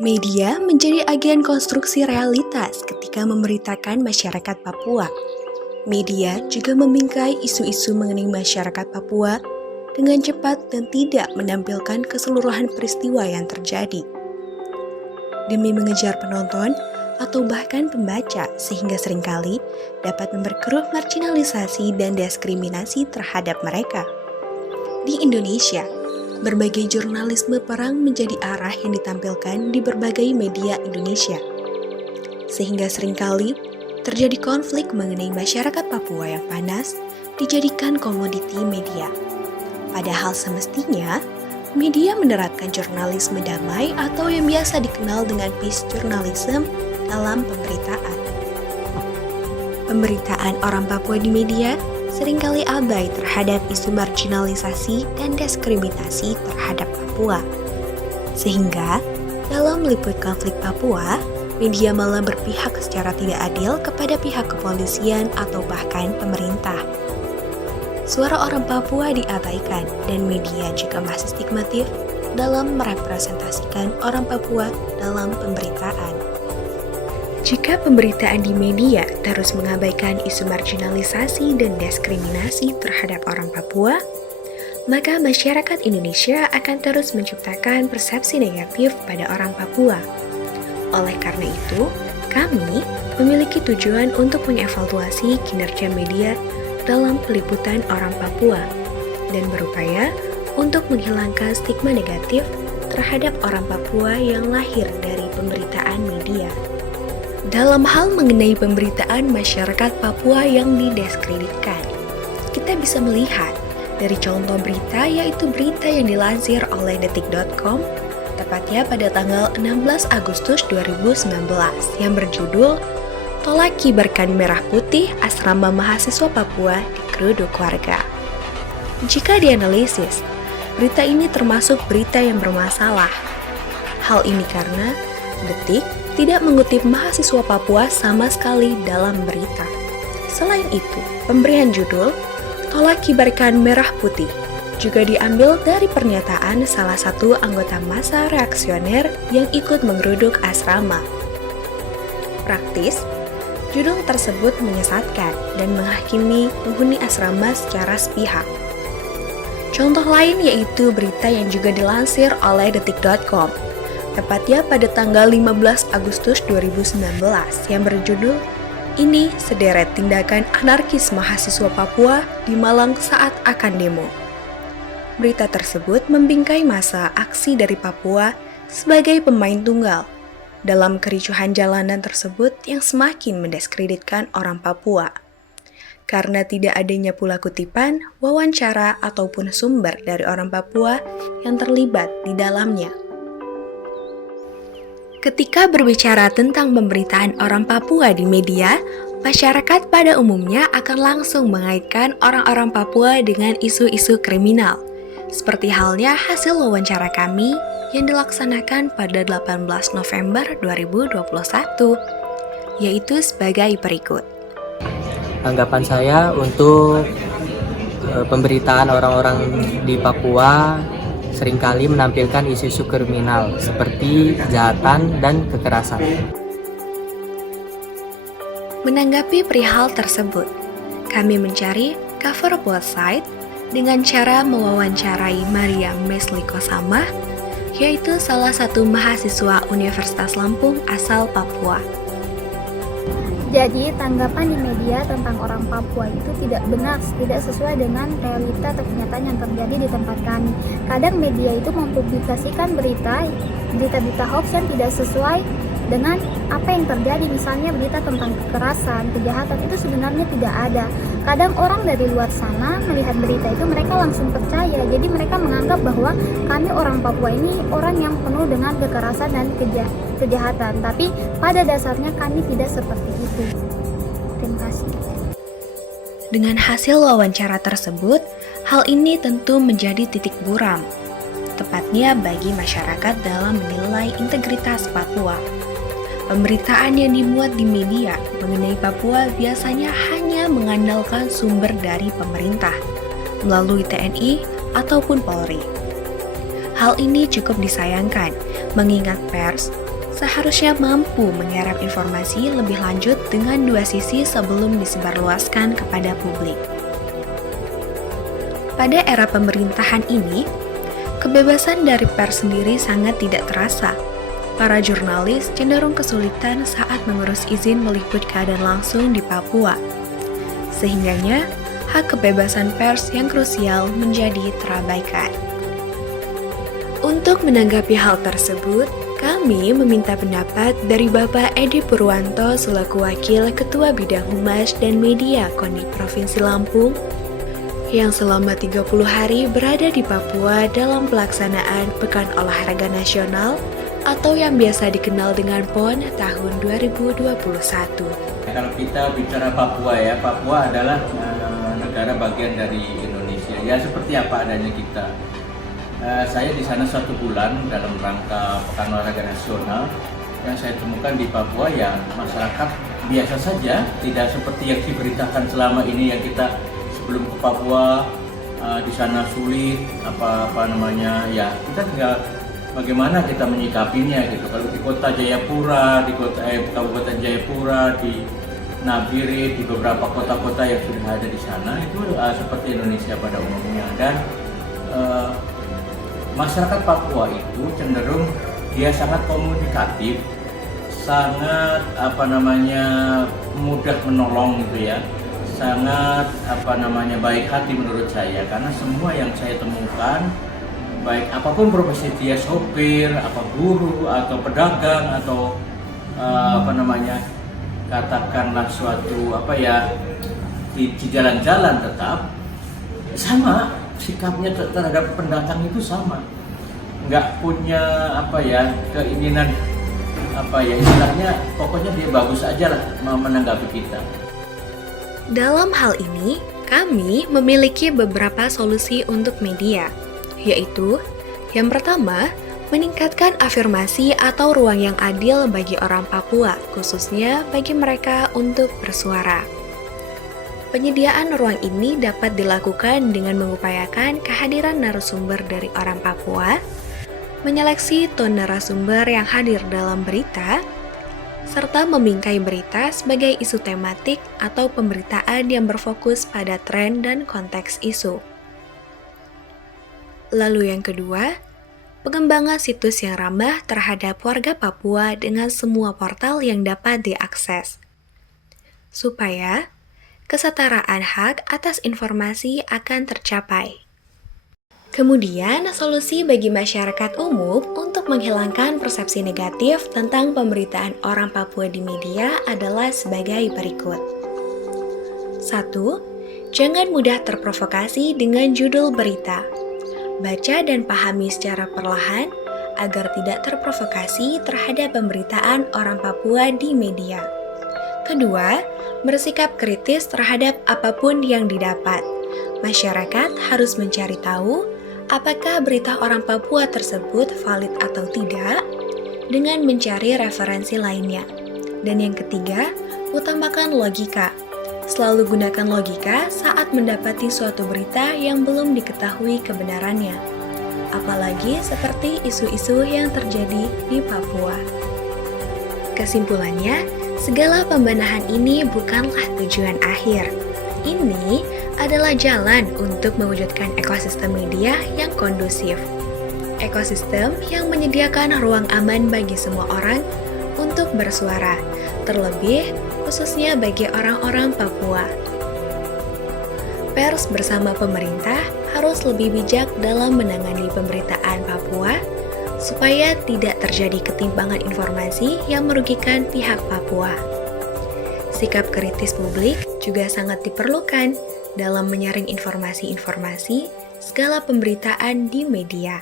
Media menjadi agen konstruksi realitas ketika memberitakan masyarakat Papua. Media juga membingkai isu-isu mengenai masyarakat Papua dengan cepat dan tidak menampilkan keseluruhan peristiwa yang terjadi. Demi mengejar penonton atau bahkan pembaca sehingga seringkali dapat memperkeruh marginalisasi dan diskriminasi terhadap mereka. Di Indonesia, berbagai jurnalisme perang menjadi arah yang ditampilkan di berbagai media Indonesia. Sehingga seringkali terjadi konflik mengenai masyarakat Papua yang panas dijadikan komoditi media. Padahal semestinya, media menerapkan jurnalisme damai atau yang biasa dikenal dengan peace journalism dalam pemberitaan. Pemberitaan orang Papua di media seringkali abai terhadap isu marginalisasi dan diskriminasi terhadap Papua. Sehingga, dalam meliput konflik Papua, media malah berpihak secara tidak adil kepada pihak kepolisian atau bahkan pemerintah. Suara orang Papua diabaikan dan media juga masih stigmatif dalam merepresentasikan orang Papua dalam pemberitaan. Jika pemberitaan di media terus mengabaikan isu marginalisasi dan diskriminasi terhadap orang Papua, maka masyarakat Indonesia akan terus menciptakan persepsi negatif pada orang Papua. Oleh karena itu, kami memiliki tujuan untuk mengevaluasi kinerja media dalam peliputan orang Papua dan berupaya untuk menghilangkan stigma negatif terhadap orang Papua yang lahir dari pemberitaan media. Dalam hal mengenai pemberitaan masyarakat Papua yang didiskreditkan, kita bisa melihat dari contoh berita yaitu berita yang dilansir oleh detik.com tepatnya pada tanggal 16 Agustus 2019 yang berjudul Tolak Kibarkan Merah Putih Asrama Mahasiswa Papua Digeruduk Warga. Jika dianalisis, berita ini termasuk berita yang bermasalah. Hal ini karena Detik tidak mengutip mahasiswa Papua sama sekali dalam berita. Selain itu, pemberian judul Tolak Kibarkan Merah Putih juga diambil dari pernyataan salah satu anggota massa reaksioner yang ikut menggeruduk asrama. Praktis, judul tersebut menyesatkan dan menghakimi penghuni asrama secara sepihak. Contoh lain yaitu berita yang juga dilansir oleh detik.com tepatnya pada tanggal 15 Agustus 2019 yang berjudul Ini Sederet Tindakan Anarkis Mahasiswa Papua di Malang Saat Akan Demo. Berita tersebut membingkai massa aksi dari Papua sebagai pemain tunggal dalam kericuhan jalanan tersebut yang semakin mendiskreditkan orang Papua. Karena tidak adanya pula kutipan, wawancara, ataupun sumber dari orang Papua yang terlibat di dalamnya. Ketika berbicara tentang pemberitaan orang Papua di media, masyarakat pada umumnya akan langsung mengaitkan orang-orang Papua dengan isu-isu kriminal. Seperti halnya hasil wawancara kami yang dilaksanakan pada 18 November 2021, yaitu sebagai berikut. Tanggapan saya untuk pemberitaan orang-orang di Papua seringkali menampilkan isu-isu kriminal seperti kejahatan dan kekerasan. Menanggapi perihal tersebut, kami mencari cover website dengan cara mewawancarai Maria Mesliko Samah, yaitu salah satu mahasiswa Universitas Lampung asal Papua. Jadi, tanggapan di media tentang orang Papua itu tidak benar, tidak sesuai dengan realita atau kenyataan yang terjadi di tempat kami. Kadang media itu mempublikasikan berita hoax yang tidak sesuai dengan apa yang terjadi. Misalnya berita tentang kekerasan, kejahatan itu sebenarnya tidak ada. Kadang orang dari luar sana melihat berita itu mereka langsung percaya. Jadi mereka menganggap bahwa kami orang Papua ini orang yang penuh dengan kekerasan dan kejahatan. Tapi pada dasarnya kami tidak seperti itu. Terima kasih. Dengan hasil wawancara tersebut, hal ini tentu menjadi titik buram, tepatnya bagi masyarakat dalam menilai integritas Papua. Pemberitaan yang dimuat di media mengenai Papua biasanya hanya mengandalkan sumber dari pemerintah, melalui TNI ataupun Polri. Hal ini cukup disayangkan, mengingat pers seharusnya mampu menyerap informasi lebih lanjut dengan dua sisi sebelum disebarluaskan kepada publik. Pada era pemerintahan ini, kebebasan dari pers sendiri sangat tidak terasa. Para jurnalis cenderung kesulitan saat mengurus izin meliput keadaan langsung di Papua. Sehingganya, hak kebebasan pers yang krusial menjadi terabaikan. Untuk menanggapi hal tersebut, kami meminta pendapat dari Bapak Edi Purwanto selaku Wakil Ketua Bidang Humas dan Media KONI Provinsi Lampung yang selama 30 hari berada di Papua dalam pelaksanaan Pekan Olahraga Nasional atau yang biasa dikenal dengan PON tahun 2021. Kalau kita bicara Papua ya, Papua adalah negara bagian dari Indonesia. Ya seperti apa adanya kita. Saya di sana 1 bulan dalam rangka Pekan Olahraga Nasional. Yang saya temukan di Papua ya masyarakat biasa saja, tidak seperti yang diberitakan selama ini yang kita sebelum ke Papua di sana sulit ya kita tinggal bagaimana kita menyikapinya gitu. Kalau di kota Jayapura, di Kabupaten Jayapura, di Nabire, di beberapa kota-kota yang sudah ada di sana itu seperti Indonesia pada umumnya. Dan masyarakat Papua itu cenderung dia sangat komunikatif, sangat mudah menolong gitu ya, sangat baik hati menurut saya, karena semua yang saya temukan baik apapun profesi dia, sopir, guru atau pedagang atau katakanlah suatu di jalan-jalan tetap sama sikapnya terhadap pendatang itu sama, nggak punya keinginan istilahnya pokoknya dia bagus aja lah menanggapi kita. Dalam hal ini, kami memiliki beberapa solusi untuk media, yaitu yang pertama, meningkatkan afirmasi atau ruang yang adil bagi orang Papua, khususnya bagi mereka untuk bersuara. Penyediaan ruang ini dapat dilakukan dengan mengupayakan kehadiran narasumber dari orang Papua, menyeleksi tone narasumber yang hadir dalam berita, serta membingkai berita sebagai isu tematik atau pemberitaan yang berfokus pada tren dan konteks isu. Lalu yang kedua, pengembangan situs yang ramah terhadap warga Papua dengan semua portal yang dapat diakses, supaya kesetaraan hak atas informasi akan tercapai. Kemudian, solusi bagi masyarakat umum untuk menghilangkan persepsi negatif tentang pemberitaan orang Papua di media adalah sebagai berikut. 1. Jangan mudah terprovokasi dengan judul berita. Baca dan pahami secara perlahan agar tidak terprovokasi terhadap pemberitaan orang Papua di media. Kedua, bersikap kritis terhadap apapun yang didapat. Masyarakat harus mencari tahu apakah berita orang Papua tersebut valid atau tidak dengan mencari referensi lainnya. Dan yang ketiga, utamakan logika. Selalu gunakan logika saat mendapati suatu berita yang belum diketahui kebenarannya, apalagi seperti isu-isu yang terjadi di Papua. Kesimpulannya, segala pembenahan ini bukanlah tujuan akhir. Ini adalah jalan untuk mewujudkan ekosistem media yang kondusif. Ekosistem yang menyediakan ruang aman bagi semua orang untuk bersuara, terlebih khususnya bagi orang-orang Papua. Pers bersama pemerintah harus lebih bijak dalam menangani pemberitaan Papua supaya tidak terjadi ketimpangan informasi yang merugikan pihak Papua. Sikap kritis publik juga sangat diperlukan dalam menyaring informasi-informasi segala pemberitaan di media.